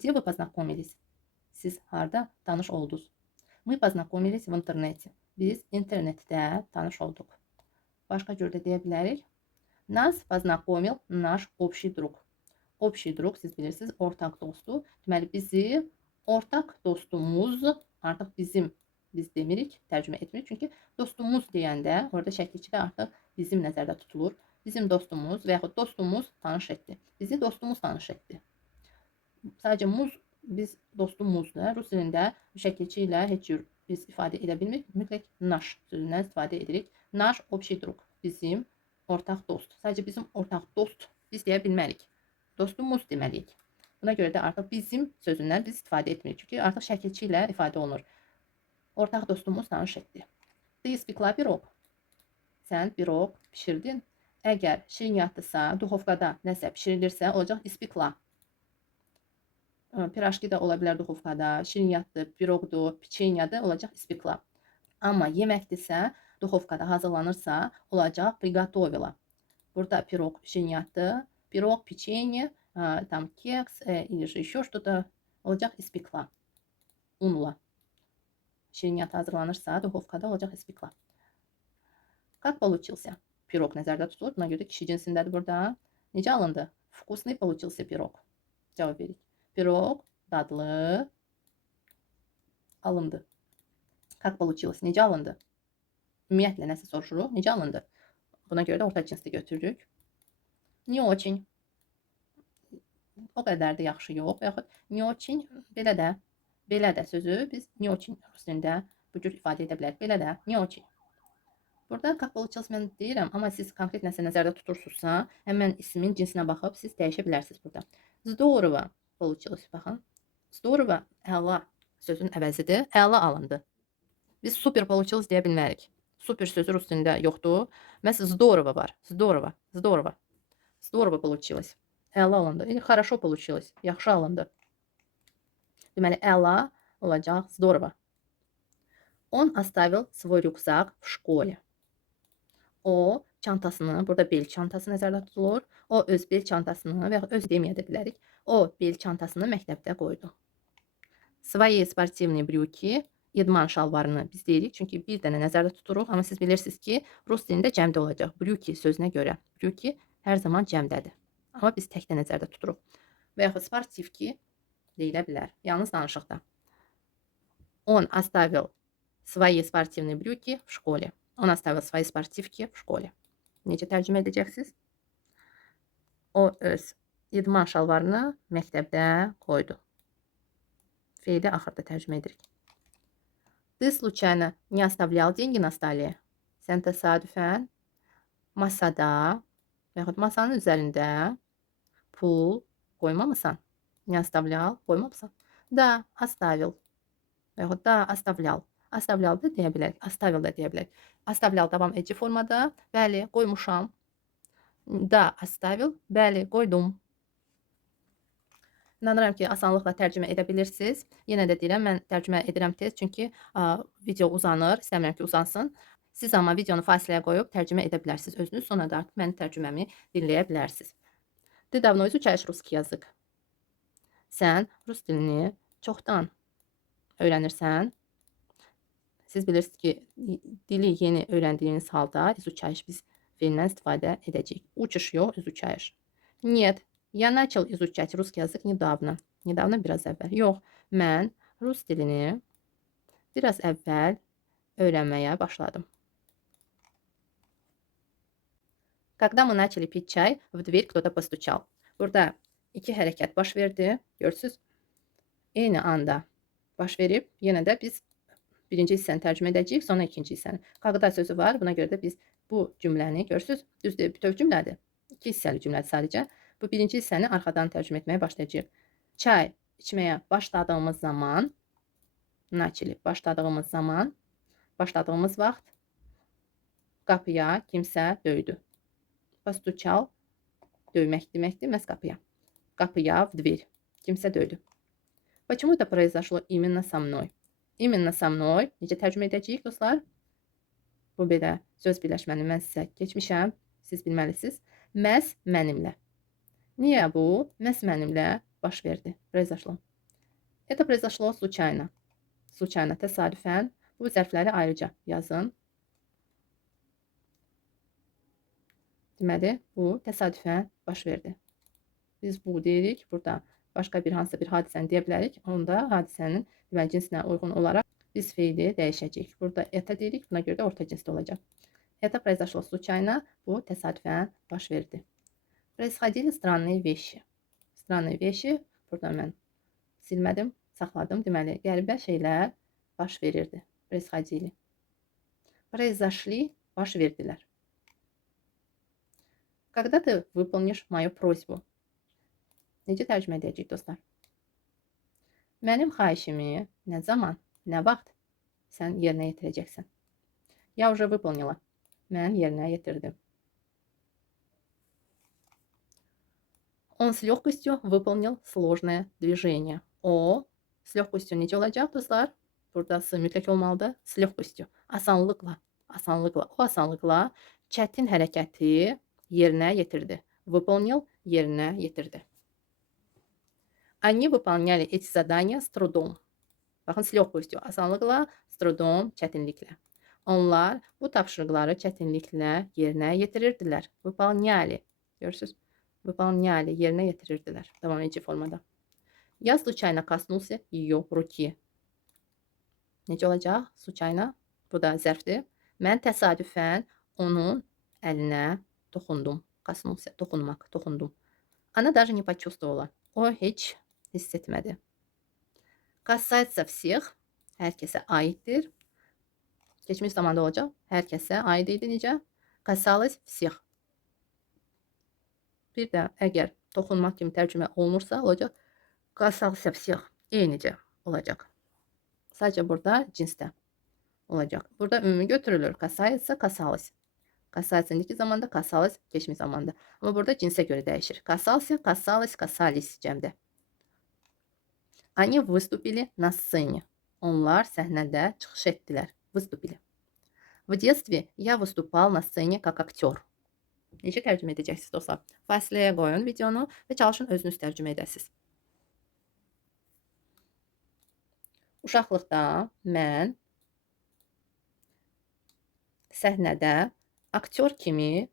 Где вы познакомились? Siz harda tanış oldunuz? Мы познакомились в интернете. Biz internetdə tanış olduq. Başqa cür də deyə bilərik. Нас познакомил наш общий друг. Общий друг, siz bilirsiniz, ortaq dostdur. Deməli, bizi ortaq dostumuz, artıq bizim, biz demirik, tərcümə etmirik. Çünki dostumuz deyəndə, orada şəkilçidə artıq bizim nəzərdə tutulur. Bizim dostumuz və yaxud dostumuz tanış etdi. Bizi dostumuz tanış etdi. Sadəcə muz, biz dostumuzdur. Rus dilində şəkilçi ilə heç cür biz ifadə edə bilmirik. Mütləq naş sözündən istifadə edirik. Naş общий друг, bizim ortaq dost. Sadəcə bizim ortaq dost biz deyə bilmərik. Dostumuz deməliyik. Buna görə də artıq bizim sözündən biz istifadə etmirik. Çünki artıq şəkilçi ilə ifadə olunur. Ortaq dostumuz tanış etdi. Ты испекла пирог. Sən pirog pişirdin. Əgər şirniyyatdırsa, duxovkada nəsə pişirilirsə, olacaq испекла. Pirajki də ola bilər duxovkada, şirniyyatdır, piroqdur, piçenyadır, olacaq испекла. Amma yeməkdirsə, duxovkada hazırlanırsa, olacaq приготовила. Burada pirog şirniyyatdır, pirog, печенье, там кекс или же еще что-то, olacaq испекла. Unla. Şirniyyat hazırlanırsa, duxovkada olacaq испекла. Как получился? Pirog nəzərdə tutulur. Buna görə də kişi cinsindədir burada. Necə alındı? Вкусный получился пирог. Cavab veririk. Pirog dadlı alındı. Как получилось? Necə alındı? Ümumiyyətlə nəsə soruşuruq. Necə alındı? Buna görə də orta cinsdə götürürük. Не очень. O qədər də yaxşı yox. Və yaxud не очень belə də. Belə də sözü biz не очень rus dilində bu cür ifadə edə bilərik. Belə də не очень. Burada как получилось mən deyirəm, amma siz konkret nəsə nəzərdə tutursunuzsa, həmən ismin cinsinə baxıb siz dəyişə bilərsiniz burada. Здорово получилось. Baxın. Здорово, əla sözün əvəzidir. Əla alındı. Biz super получилось deyə bilmərik. Super sözü rus dilində yoxdur. Məhz здорово var. Здорово, здорово. Здорово получилось. Əla alındı. Или хорошо получилось. Yaxşı alındı. Deməli, əla olacaq здорово. Он оставил свой рюкзак в школе. O çantasını, burada bel çantası nəzərdə tutulur. O öz bel çantasını və öz deməyə də bilərik. O bel çantasını məktəbdə qoydu. Свои спортивные брюки, idman şalvarını biz deyirik. Çünki bir dənə nəzərdə tuturuq. Amma siz bilirsiniz ki, rus dilində cəmdə olacaq. Брюки sözünə görə. Брюки hər zaman cəmdədir. Amma biz tək də nəzərdə tuturuq. Və yaxud sportivki deyilə bilər. Yalnız danışıqda. Он оставил свои спортивные брюки в школе. Он оставил свои спортивки в школе. Necə tərcümə edəcəksiniz? O öz idman şalvarını məktəbdə qoydu. Feili axırda tərcümə edirik. Ты случайно не оставлял деньги на столе? Sən təsadüfən masada və yaxud masanın üzərində pul qoymamısan? Не оставлял, qoymamısan? Да, оставил. Və yaxud da оставлял. Оставлял da deyə bilərik. Оставил da deyə bilərik. Оставлял davam edici formada. Bəli, qoymuşam. Da, оставил. Bəli, qoydum. İnanıram ki, asanlıqla tərcümə edə bilirsiniz. Yenə də deyirəm, mən tərcümə edirəm tez, çünki video uzanır. İstəmirəm ki, uzansın. Siz amma videonu fasiləyə qoyub tərcümə edə bilərsiniz özünüz. Sonra da artıq mənim tərcüməmi dinləyə bilərsiniz. Ты давно изучаешь русский язык? Sən rus dilini çoxdan öyrənirsən. Siz bilirsiniz ki, dili yeni öyrəndiyiniz halda изучаешь biz feilindən istifadə edəcəyik. Учишь yox, изучаешь. Нет, я начал изучать русский язык недавно. Недавно biraz əvvəl. Yox, mən rus dilini biraz əvvəl öyrənməyə başladım. Когда мы начали пить чай, в дверь кто-то постучал. Burada iki hərəkət baş verdi. Görürsünüz? Eyni anda baş verib, yenə də biz birinci hissəni tərcümə edəcəyik, sonra ikinci hissəni. Когда sözü var, buna görə də biz bu cümləni, görürsünüz? Düzdür, bütöv cümlədir. İki hissəli cümlədir sadəcə. Bu birinci hissəni arxadan tərcümə etməyə başlayacağıq. Çay içməyə başladığımız zaman, начали, başladığımız vaxt qapıya kimsə döydü. Постучал, döymək deməkdir, məhz qapıya. Qapıya, в дверь, kimsə döydü. Почему это произошло именно со мной? İmенно со mной. Necə tərcümə edəcəyik, dostlar? Bu belə söz birləşməni mən sizə keçmişəm. Siz bilməlisiniz. Məhz mənimlə. Niyə bu? Məhz mənimlə baş verdi. Произошло. Это произошло случайно. Случайно, təsadüfən. Bu zərfləri ayrıca yazın. Deməli, bu təsadüfən baş verdi. Biz bu deyirik. Burada başqa bir hansısa bir hadisəni deyə bilərik. Onda hadisənin deməli cinsinə uyğun olaraq biz feili dəyişəcəyik. Burada это deyirik. Buna görə də orta cinsdə olacaq. Это произошло случайно. Bu təsadüfən baş verdi. Происходили странные вещи. Странные вещи. Burada mən silmədim, saxladım. Deməli, qəribə şeylər baş verirdi. Происходили. Произошли. Baş verdilər. Когда ты выполнишь мою просьбу? Necə tərcümə edəcəyik dostlar? Mənim xahişimi nə zaman, nə vaxt sən yerinə yetirəcəksən? Я уже выполнила. Mən yerinə yetirdim. Он с легкостью выполнил сложное движение. O с lегкостью necə olacaq dostlar? Buradası mütləq olmalıdır. С lегкостью. Asanlıqla. Asanlıqla. O asanlıqla çətin hərəkəti yerinə yetirdi. Выполнил yerinə yetirdi. Они выполняли эти задания с трудом. Baxın, с lегкостью. Asanlıqla, с trudom, çətinliklə. Onlar bu tapşırıqları çətinliklə yerinə yetirirdilər. Выполняли. Görürsünüz? Выполняли. Yerinə yetirirdilər. Davam edici formada. Я случайно коснулся ее руки. Necə olacaq? Случайно. Bu da zərfdir. Mən təsadüfən onun əlinə toxundum. Kosнулся. Toxunmaq. Toxundum. Она даже не почувствовала. O heç hiss etmədi. Касается всех. Hər kəsə aiddir. Keçmiş zamanda olacaq. Hər kəsə aid idi necə? Касалось всех. Bir də əgər toxunmaq kimi tərcümə olunursa olacaq. Касался всех. Eynicə olacaq. Sadəcə burada cinsdə olacaq. Burada ümumi götürülür. Касается, касалось. Касается indiki zamanda, касалось keçmiş zamanda. Amma burada cinsə görə dəyişir. Касался, касалось, касались cəmdə. Они выступили на сцене. Onlar səhnədə çıxış etdilər. Выступили. В детстве я выступал на сцене как актер. Necə tərcümə edəcəksiniz dostlar? Fasiləyə qoyun videonu və çalışın özünüz tərcümə edəsiniz. Uşaqlıqda mən səhnədə aktyor kimi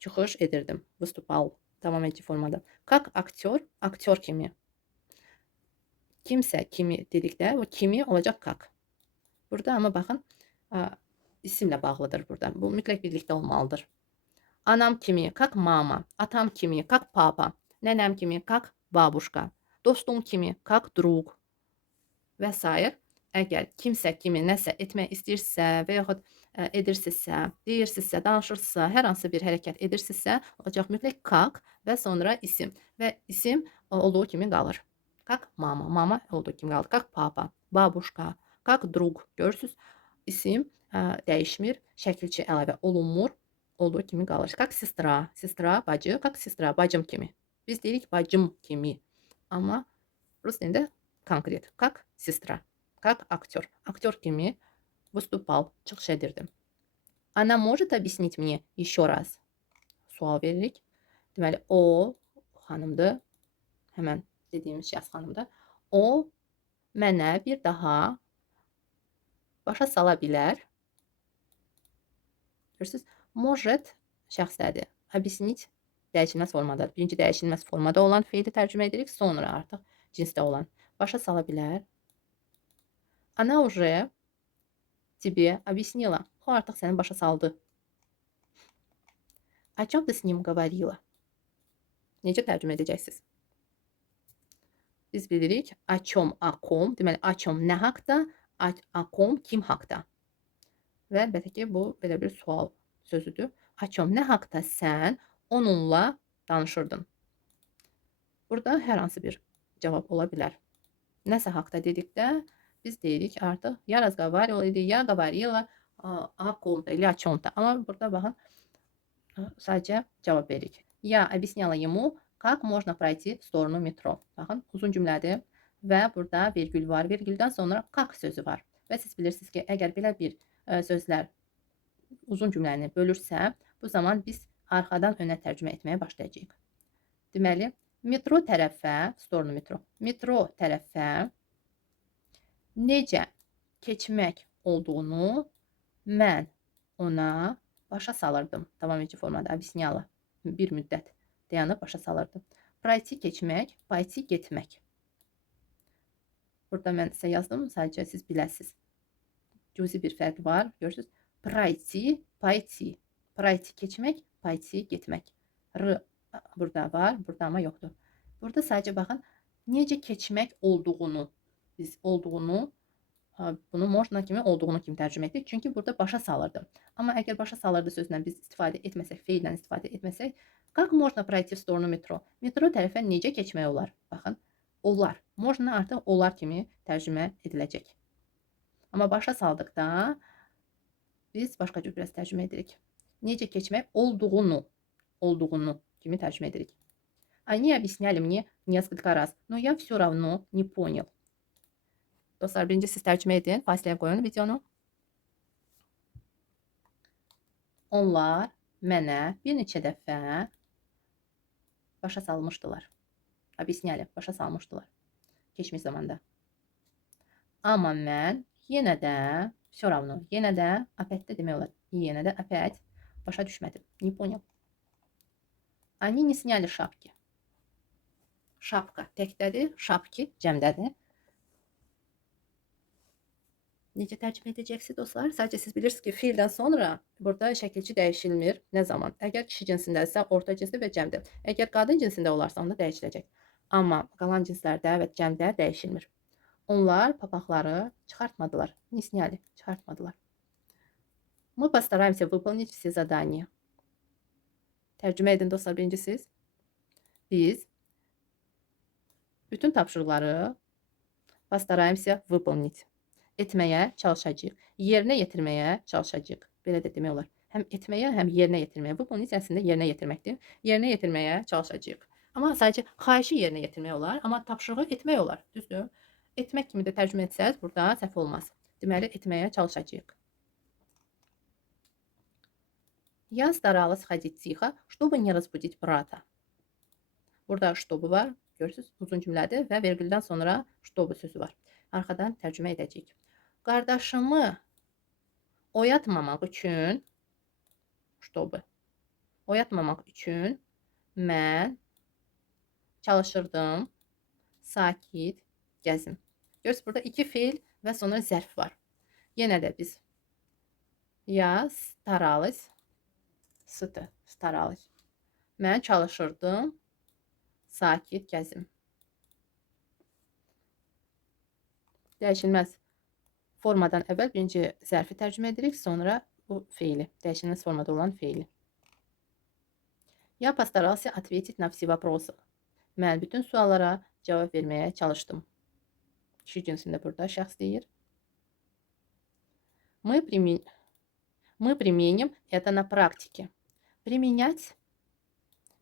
çıxış edirdim. Vыступал. Davam edici formada. Как aktyor, aktyor kimi. Kimsə kimi dedikdə o kimi olacaq как. Burada amma baxın isimlə bağlıdır burada. Bu mütləq birlikdə olmalıdır. Anam kimi, как mama. Atam kimi, как papa. Nənəm kimi, как babuşka. Dostum kimi, как друг. Və s. Əgər kimsə kimi nəsə etmək istəyirsə və yaxud edirsinizsə, deyirsinizsə, danışırsınızsa, hər hansı bir hərəkət edirsinizsə, olacaq mütləq как və sonra isim. Və isim olduğu kimi qalır. Как mama. Mama olduğu kimi qalır. Как papa. Babuşka. Как друг. Görürsünüz? İsim dəyişmir. Şəkilçi əlavə olunmur. Olduğu kimi qalır. Как sestra. Sestra, bacı. Как sestra. Bacım kimi. Biz deyirik bacım kimi. Amma rus dilində konkret. Как sestra. Как актер. Aktyor kimi выступал. Çıxış edirdim. Она может объяснить мне еще раз. Sual veririk. Deməli, o xanımdır. Həmən dediyimiz şəxs xanımdır. O mənə bir daha başa sala bilər. Görürsünüz? Может şəxslədir. Объяснить dəyişilməz formadadır. Birinci dəyişilməz formada olan feili tərcümə edirik. Sonra artıq cinsdə olan. Başa sala bilər. Она уже тебе объяснила. O artıq səni başa saldı. О чем ты с ним говорила? Necə tərcümə edəcəksiniz? Biz bilirik. О чем, о ком. Deməli, о чем nə haqda, о ком kim haqda. Və əlbəttə ki, bu belə bir sual sözüdür. O чем nə haqda sən onunla danışırdın. Burada hər hansı bir cavab ola bilər. Nəsə haqda dedikdə biz deyirik artıq ya разговаривала или я говорила о ком-то или о чем-то. Amma burada baxın sadəcə cavab veririk. Я объясняла ему, как можно пройти в stорону метро. Baxın, uzun cümlədir və burada vergül var. Vergüldən sonra как sözü var. Və siz bilirsiniz ki, əgər belə bir sözlər uzun cümləni bölürsə, bu zaman biz arxadan önə tərcümə etməyə başlayacağıq. Deməli, Metro tərəfə, stornu metro. Metro tərəfə necə keçmək olduğunu mən ona başa salırdım. Davam edici formada объясняла. Bir müddət dayanıb başa salırdım. Prойти keçmək, пойти getmək. Burada mən sizə yazdım, sadəcə siz biləsiniz. Cüzi bir fərq var, görürsünüz. Prойти, пойти. Prойти keçmək, пойти getmək. R burada var, burada amma yoxdur. Burada sadəcə baxın, necə keçmək olduğunu, biz olduğunu, bunu можно kimi, olduğunu kimi tərcümə etdik. Çünki burada başa salırdı. Amma əgər başa salırdı sözlə biz istifadə etməsək, feillə istifadə etməsək, как можно пройти в сторону метро? Metro tərəfə necə keçmək olar? Baxın, olar. Можно artıq olar kimi tərcümə ediləcək. Amma başa saldıqda biz başqa cür biraz tərcümə edirik. Necə keçmək olduğunu kimi tərcümə edirik. Они объясняли мне несколько раз, но я все равно не понял. Dostlar, birinci siz tərcümə edin. Fasiləyə qoyun videonu. Onlar mənə bir neçə dəfə başa salmışdılar. Объясняли, başa salmışdılar. Keçmiş zamanda. Amma mən yenə də, все равно, yenə də, опять də demək olar. Yenə də, опять başa düşmədim. Не понял. Они не сняли шапки. Şapka təkdədir, şapki cəmdədir. Necə tərcümə edəcəksiniz dostlar? Sadəcə siz bilirsiniz ki, fiildən sonra burada şəkilçi dəyişilmir. Nə zaman? Əgər kişi cinsindəsə, orta cinsli və cəmdə. Əgər qadın cinsində olarsa, onda dəyişiləcək. Amma qalan cinslərdə və cəmdə dəyişilmir. Onlar papaqları çıxartmadılar. Не сняли, çıxartmadılar. Мы постараемся выполнить все задания. Tərcümə edin dostlar, birinci siz. Biz bütün tapşırıqları постараемся выполнить. Etməyə çalışacağıq. Yerinə yetirməyə çalışacağıq. Belə də demək olar. Həm etməyə, həm yerinə yetirməyə. Выполнить əslində yerinə yetirməkdir. Yerinə yetirməyə çalışacağıq. Amma sadəcə xahişi yerinə yetirmək olar, amma tapşırığı etmək olar. Düzdür? Etmək kimi də tərcümə etsəz, burada səhv olmaz. Deməli, etməyə çalışacağıq. Я старалась ходить тихо, чтобы не разбудить брата. Burada чтобы var. Görürsünüz, uzun cümlədir və vergüldən sonra чтобы sözü var. Arxadan tərcümə edəcəyik. Qardaşımı oyatmamaq üçün, чтобы, oyatmamaq üçün mən çalışırdım, sakit gəzim. Görürsünüz, burada iki feil və sonra zərf var. Yenə də biz я старалась, staralась. Mən çalışırdım, sakit gəzim. Dəyişilməz formadan əvvəl birinci zərfi tərcümə edirik, sonra bu feili, dəyişilməz formada olan feili. Я постарался ответить на все вопросы. Mən bütün suallara cavab verməyə çalışdım. Kişi cinsində burada şəxs deyir. Мы применим это на практике. Применять.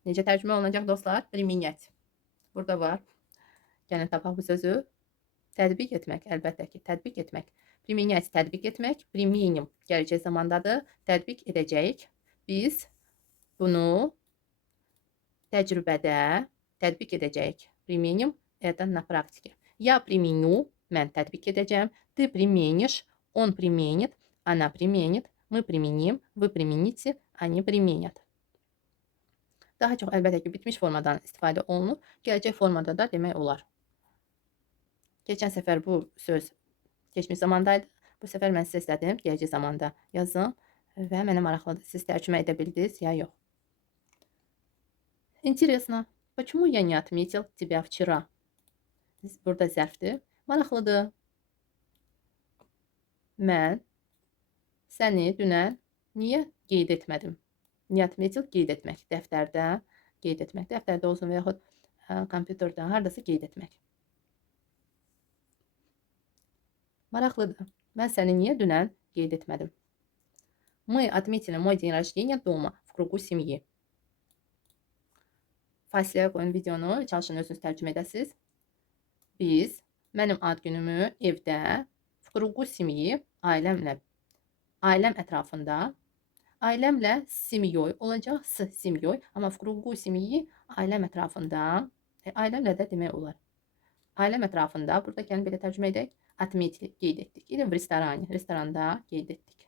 Necə tərcümə olunacaq dostlar? Применять. Burada var. Yəni tapaq bu sözü. Tətbiq etmək, əlbəttə ki, tətbiq etmək. Применять, tətbiq etmək. Применим gələcək zamandadır. Tətbiq edəcəyik. Biz bunu təcrübədə tətbiq edəcəyik. Применим это на практике. Я применю, mən tətbiq edəcəm. Ты применишь, он применит, она применит, мы применим, вы примените, они применят. Daha çox əlbəttə ki, bitmiş formadan istifadə olunur. Gələcək formada da demək olar. Keçən səfər bu söz keçmiş zamandaydı. Bu səfər mən sizə istədim, gələcək zamanda yazın və mənə maraqlıdır. Siz tərcümə edə bildiniz ya yox. Интересно, почему я не отметил тебя вчера? Burada zərfdir. Maraqlıdır. Mən səni dünən niyə qeyd etmədim? Niyə etmədik? Qeyd etmək. Dəftərdə qeyd etmək. Dəftərdə olsun və yaxud kompüterdə hardasa qeyd etmək. Maraqlıdır. Mən səni niyə dünən qeyd etmədim? Мы отметили мой день рождения дома в кругу семьи. Fasiləyə qoyun videonu, çalışın özünüz tərcümə edəsiniz. Biz mənim ad günümü evdə в кругу семьи, ailəm ətrafında, ailəmlə семьей olacaq, с семьей, amma в кругу семьи ailəm ətrafında Ailəmlə də demək olar. Ailəm ətrafında burada gəlin belə tərcümə edək. Отметили qeyd etdik. İdi в ресторане. Restoranda qeyd etdik.